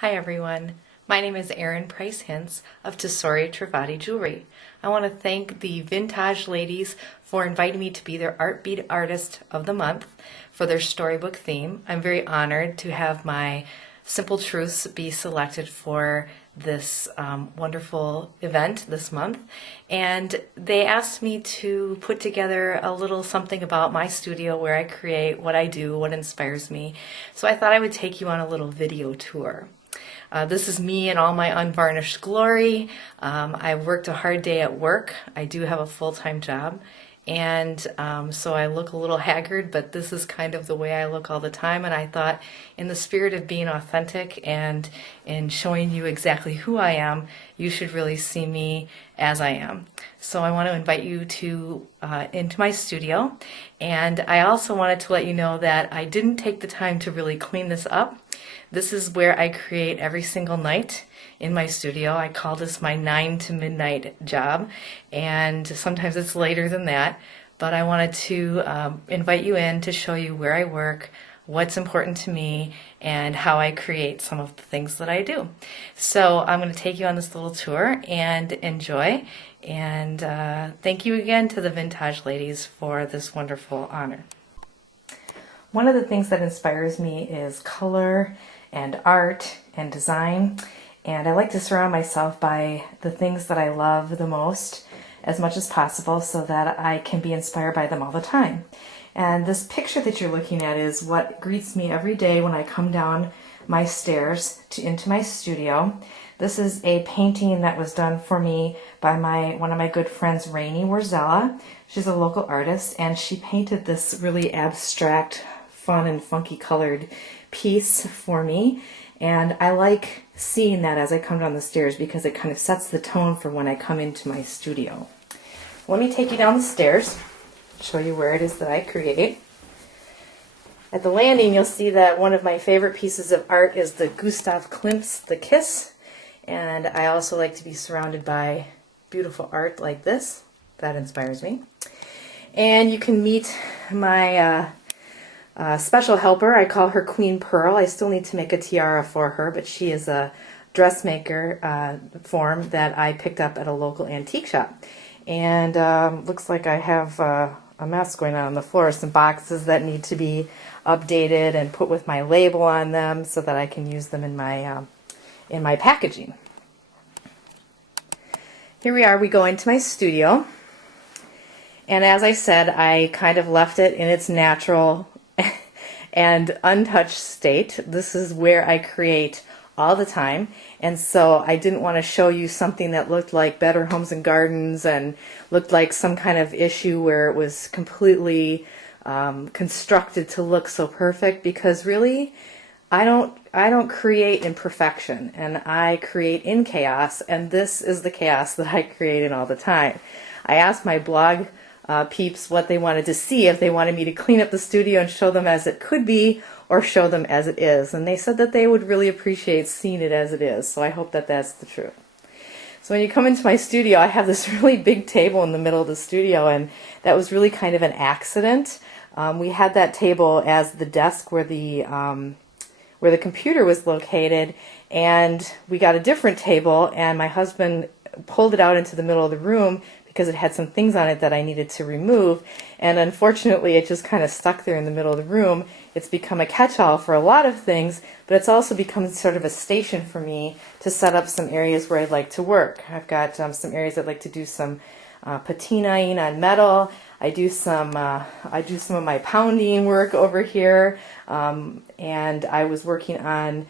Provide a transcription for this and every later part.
Hi everyone, my name is Erin Prais-Hintz of Tesori Trovati Jewelry. I want to thank the Vintaj ladies for inviting me to be their Art Bead Artist of the Month for their storybook theme. I'm very honored to have my Simple Truths be selected for this wonderful event this month, and they asked me to put together a little something about my studio, where I create, what I do, what inspires me. So I thought I would take you on a little video tour. This is me in all my unvarnished glory. I worked a hard day at work. I do have a full-time job, and so I look a little haggard, but this is kind of the way I look all the time. And I thought, in the spirit of being authentic and in showing you exactly who I am, you should really see me as I am. So I want to invite you to into my studio, and I also wanted to let you know that I didn't take the time to really clean this up. This is where I create every single night in my studio. I call this my 9 to midnight job, and sometimes it's later than that, but I wanted to invite you in to show you where I work, what's important to me, and how I create some of the things that I do. So I'm going to take you on this little tour and enjoy, and thank you again to the Vintaj ladies for this wonderful honor. One of the things that inspires me is color and art and design, and I like to surround myself by the things that I love the most as much as possible so that I can be inspired by them all the time. And this picture that you're looking at is what greets me every day when I come down my stairs into my studio. This is a painting that was done for me by one of my good friends, Rainey Warzella. She's a local artist, and she painted this really abstract, fun and funky colored piece for me, and I like seeing that as I come down the stairs because it kind of sets the tone for when I come into my studio. Let me take you down the stairs, show you where it is that I create. At the landing, you'll see that one of my favorite pieces of art is the Gustav Klimt's The Kiss, and I also like to be surrounded by beautiful art like this. That inspires me. And you can meet my special helper. I call her Queen Pearl. I still need to make a tiara for her, but she is a dressmaker form that I picked up at a local antique shop. And looks like I have a mess going on the floor. Some boxes that need to be updated and put with my label on them so that I can use them in my packaging. Here we are. We go into my studio. And as I said, I kind of left it in its natural and untouched state. This is where I create all the time, and so I didn't want to show you something that looked like Better Homes and Gardens and looked like some kind of issue where it was completely constructed to look so perfect, because really I don't create in perfection, and I create in chaos, and this is the chaos that I create in all the time. I asked my blog peeps what they wanted to see, if they wanted me to clean up the studio and show them as it could be or show them as it is, and they said that they would really appreciate seeing it as it is, so I hope that that's the truth. So when you come into my studio, I have this really big table in the middle of the studio, and that was really kind of an accident. We had that table as the desk where the computer was located, and we got a different table, and my husband pulled it out into the middle of the room because it had some things on it that I needed to remove, and unfortunately it just kind of stuck there in the middle of the room. It's become a catch-all for a lot of things, but it's also become sort of a station for me to set up some areas where I'd like to work. I've got some areas I'd like to do some patinaing on metal. I do some of my pounding work over here, and I was working on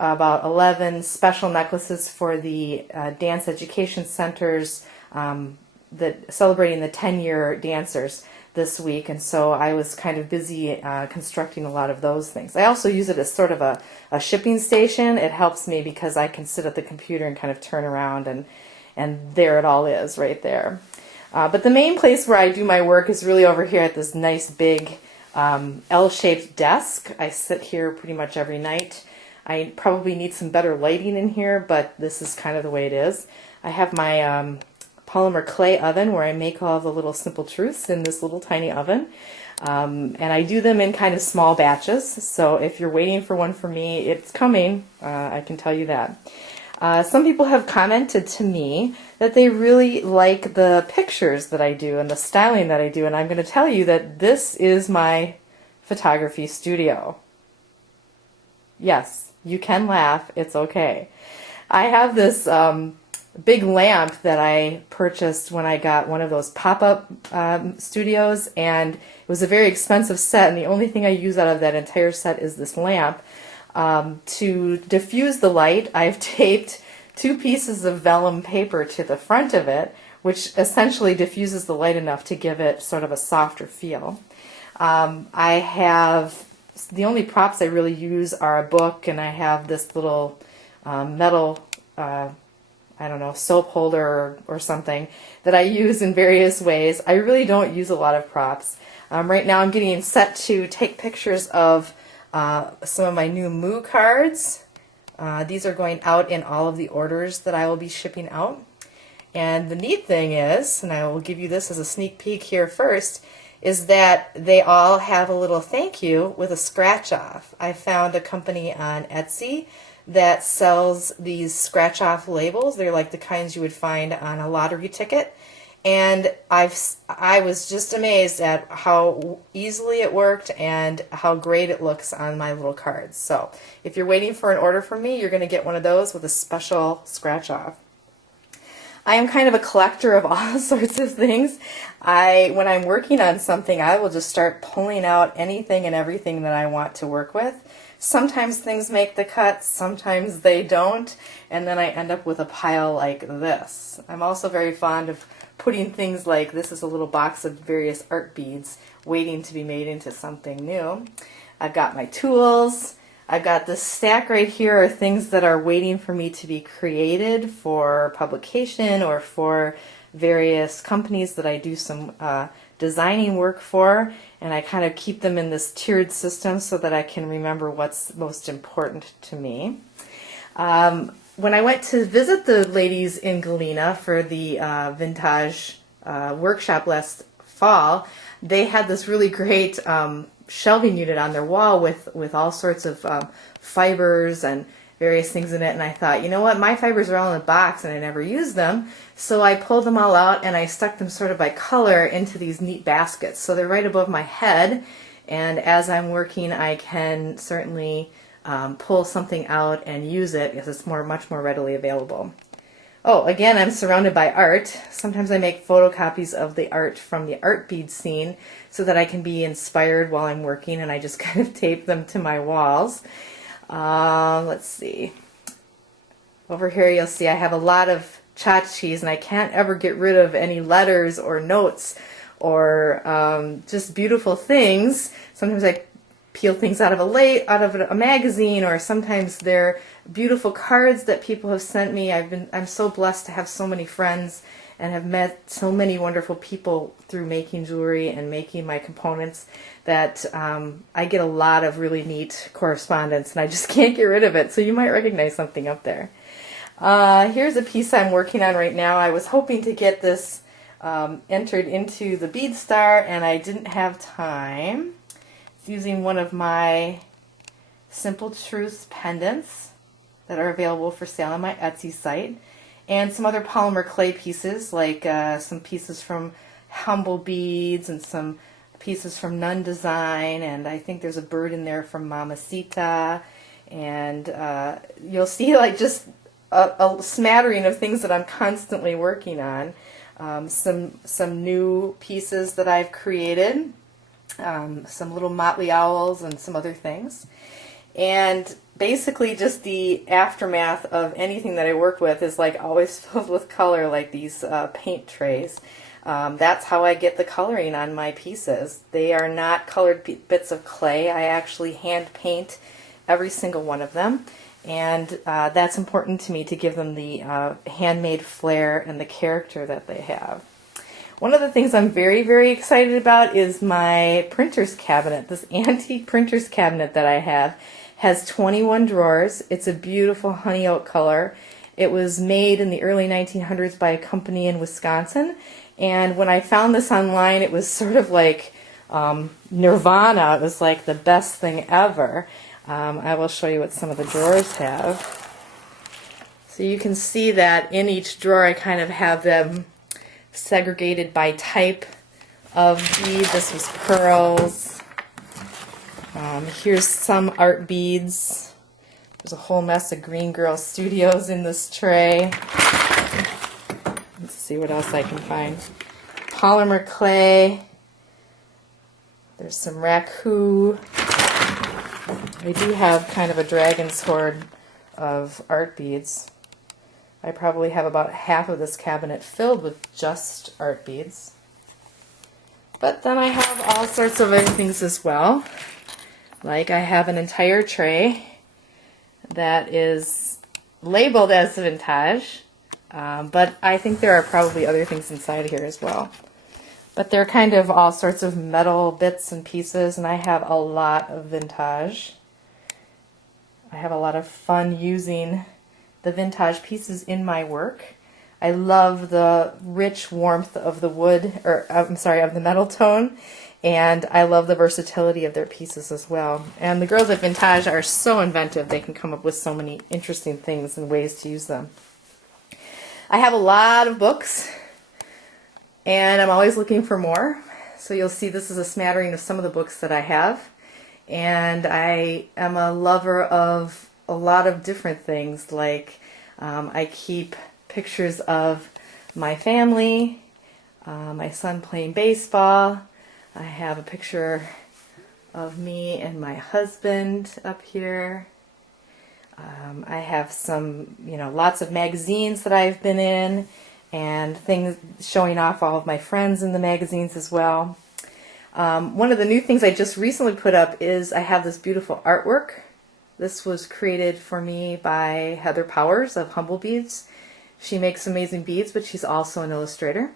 about 11 special necklaces for the dance education centers, celebrating the 10-year dancers this week, and so I was kind of busy constructing a lot of those things. I also use it as sort of a shipping station. It helps me because I can sit at the computer and kind of turn around, and there it all is right there. But the main place where I do my work is really over here at this nice big L-shaped desk. I sit here pretty much every night. I probably need some better lighting in here, but this is kind of the way it is. I have my polymer clay oven where I make all the little simple truths in this little tiny oven. And I do them in kind of small batches, so if you're waiting for one for me, it's coming, I can tell you that. Some people have commented to me that they really like the pictures that I do and the styling that I do, and I'm going to tell you that this is my photography studio. Yes, you can laugh, it's okay. I have this big lamp that I purchased when I got one of those pop-up studios, and it was a very expensive set, and the only thing I use out of that entire set is this lamp. To diffuse the light, I've taped 2 pieces of vellum paper to the front of it, which essentially diffuses the light enough to give it sort of a softer feel. I have, the only props I really use are a book, and I have this little metal, I don't know, soap holder or something that I use in various ways. I really don't use a lot of props. Right now I'm getting set to take pictures of some of my new Moo cards. These are going out in all of the orders that I will be shipping out. And the neat thing is, and I will give you this as a sneak peek here first, is that they all have a little thank you with a scratch off. I found a company on Etsy that sells these scratch off labels. They're like the kinds you would find on a lottery ticket. And I was just amazed at how easily it worked and how great it looks on my little cards. So if you're waiting for an order from me, you're going to get one of those with a special scratch off. I am kind of a collector of all sorts of things. When I'm working on something, I will just start pulling out anything and everything that I want to work with. Sometimes things make the cut, sometimes they don't, and then I end up with a pile like this. I'm also very fond of putting things like, this is a little box of various art beads waiting to be made into something new. I've got my tools. I've got this stack right here are things that are waiting for me to be created for publication or for various companies that I do some designing work for, and I kind of keep them in this tiered system so that I can remember what's most important to me. When I went to visit the ladies in Galena for the Vintaj workshop last fall, they had this really great shelving unit on their wall with all sorts of fibers and various things in it, and I thought, you know what, my fibers are all in a box and I never use them, so I pulled them all out and I stuck them sort of by color into these neat baskets. So they're right above my head, and as I'm working I can certainly pull something out and use it because it's much more readily available. Oh, again, I'm surrounded by art. Sometimes I make photocopies of the art from the art bead scene so that I can be inspired while I'm working, and I just kind of tape them to my walls. Let's see. Over here you'll see I have a lot of tchotchkes, and I can't ever get rid of any letters or notes or just beautiful things. Sometimes I peel things out of a magazine, or sometimes they're beautiful cards that people have sent me. I'm so blessed to have so many friends and have met so many wonderful people through making jewelry and making my components that I get a lot of really neat correspondence, and I just can't get rid of it. So you might recognize something up there. Here's a piece I'm working on right now. I was hoping to get this entered into the bead star, and I didn't have time. It's using one of my Simple Truths pendants that are available for sale on my Etsy site, and some other polymer clay pieces, like some pieces from Humble Beads and some pieces from Nun Design, and I think there's a bird in there from Mamacita, and you'll see like just a smattering of things that I'm constantly working on. Some new pieces that I've created, some little motley owls and some other things. And basically just the aftermath of anything that I work with is like always filled with color, like these paint trays. That's how I get the coloring on my pieces. They are not colored bits of clay. I actually hand paint every single one of them, and that's important to me to give them the handmade flair and the character that they have. One of the things I'm very, very excited about is my printer's cabinet. This antique printer's cabinet that I have has 21 drawers. It's a beautiful honey oak color. It was made in the early 1900s by a company in Wisconsin, and when I found this online, it was sort of like Nirvana. It was like the best thing ever. I will show you what some of the drawers have. So you can see that in each drawer I kind of have them segregated by type of bead. This was pearls. Here's some art beads. There's a whole mess of Green Girl Studios in this tray. Let's see what else I can find. Polymer clay. There's some raku. I do have kind of a dragon's hoard of art beads. I probably have about half of this cabinet filled with just art beads. But then I have all sorts of other things as well. Like I have an entire tray that is labeled as Vintaj, but I think there are probably other things inside here as well. But they're kind of all sorts of metal bits and pieces, and I have a lot of Vintaj. I have a lot of fun using the Vintaj pieces in my work. I love the rich warmth of the wood, or I'm sorry, of the metal tone, and I love the versatility of their pieces as well. And the girls at Vintaj are so inventive. They can come up with so many interesting things and ways to use them. I have a lot of books, and I'm always looking for more. So you'll see this is a smattering of some of the books that I have. And I am a lover of a lot of different things, like I keep pictures of my family, my son playing baseball. I have a picture of me and my husband up here. I have some, lots of magazines that I've been in, and things showing off all of my friends in the magazines as well. One of the new things I just recently put up is I have this beautiful artwork. This was created for me by Heather Powers of Humble Beads. She makes amazing beads, but she's also an illustrator.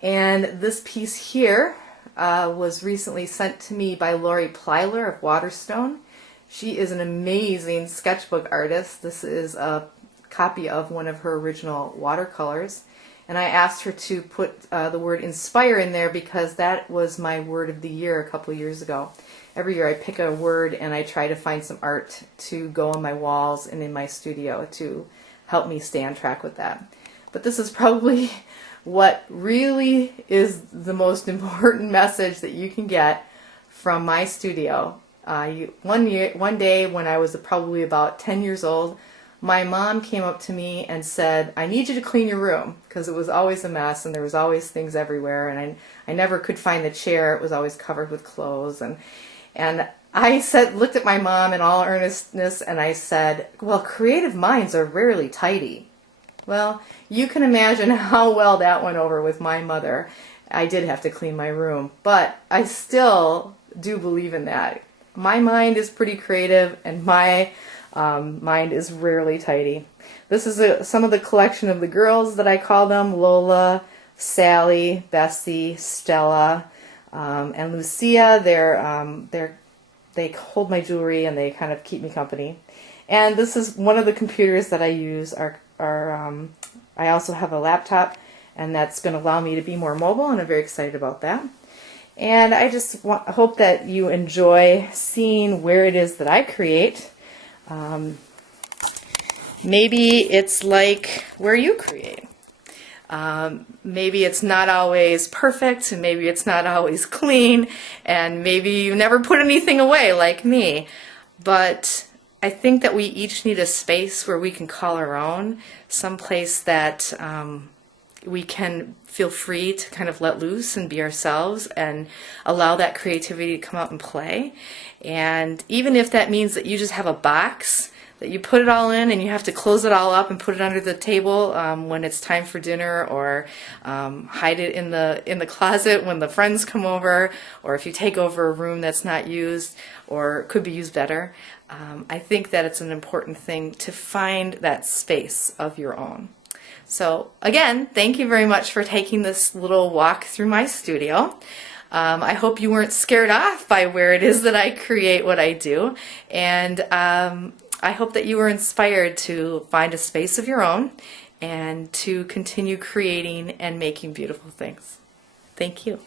And this piece here was recently sent to me by Lori Plyler of Waterstone. She is an amazing sketchbook artist. This is a copy of one of her original watercolors. And I asked her to put the word inspire in there because that was my word of the year a couple years ago. Every year I pick a word and I try to find some art to go on my walls and in my studio to help me stay on track with that. But this is probably what really is the most important message that you can get from my studio. One day when I was probably about 10 years old, my mom came up to me and said, "I need you to clean your room," because it was always a mess and there was always things everywhere, and I never could find the chair. It was always covered with clothes. And I looked at my mom in all earnestness and I said, "Well, creative minds are rarely tidy." Well, you can imagine how well that went over with my mother. I did have to clean my room, but I still do believe in that. My mind is pretty creative, and my mind is rarely tidy. This is some of the collection of the girls that I call them: Lola, Sally, Bessie, Stella, and Lucia. They hold my jewelry and they kind of keep me company. And this is one of the computers that I use. I also have a laptop, and that's going to allow me to be more mobile, and I'm very excited about that. And I just hope that you enjoy seeing where it is that I create. Maybe it's like where you create. Maybe it's not always perfect, and maybe it's not always clean, and maybe you never put anything away like me. But I think that we each need a space where we can call our own, some place that we can feel free to kind of let loose and be ourselves and allow that creativity to come out and play. And even if that means that you just have a box that you put it all in and you have to close it all up and put it under the table when it's time for dinner, or hide it in the closet when the friends come over, or if you take over a room that's not used or could be used better. I think that it's an important thing to find that space of your own. So again, thank you very much for taking this little walk through my studio. I hope you weren't scared off by where it is that I create what I do, and I hope that you were inspired to find a space of your own and to continue creating and making beautiful things. Thank you.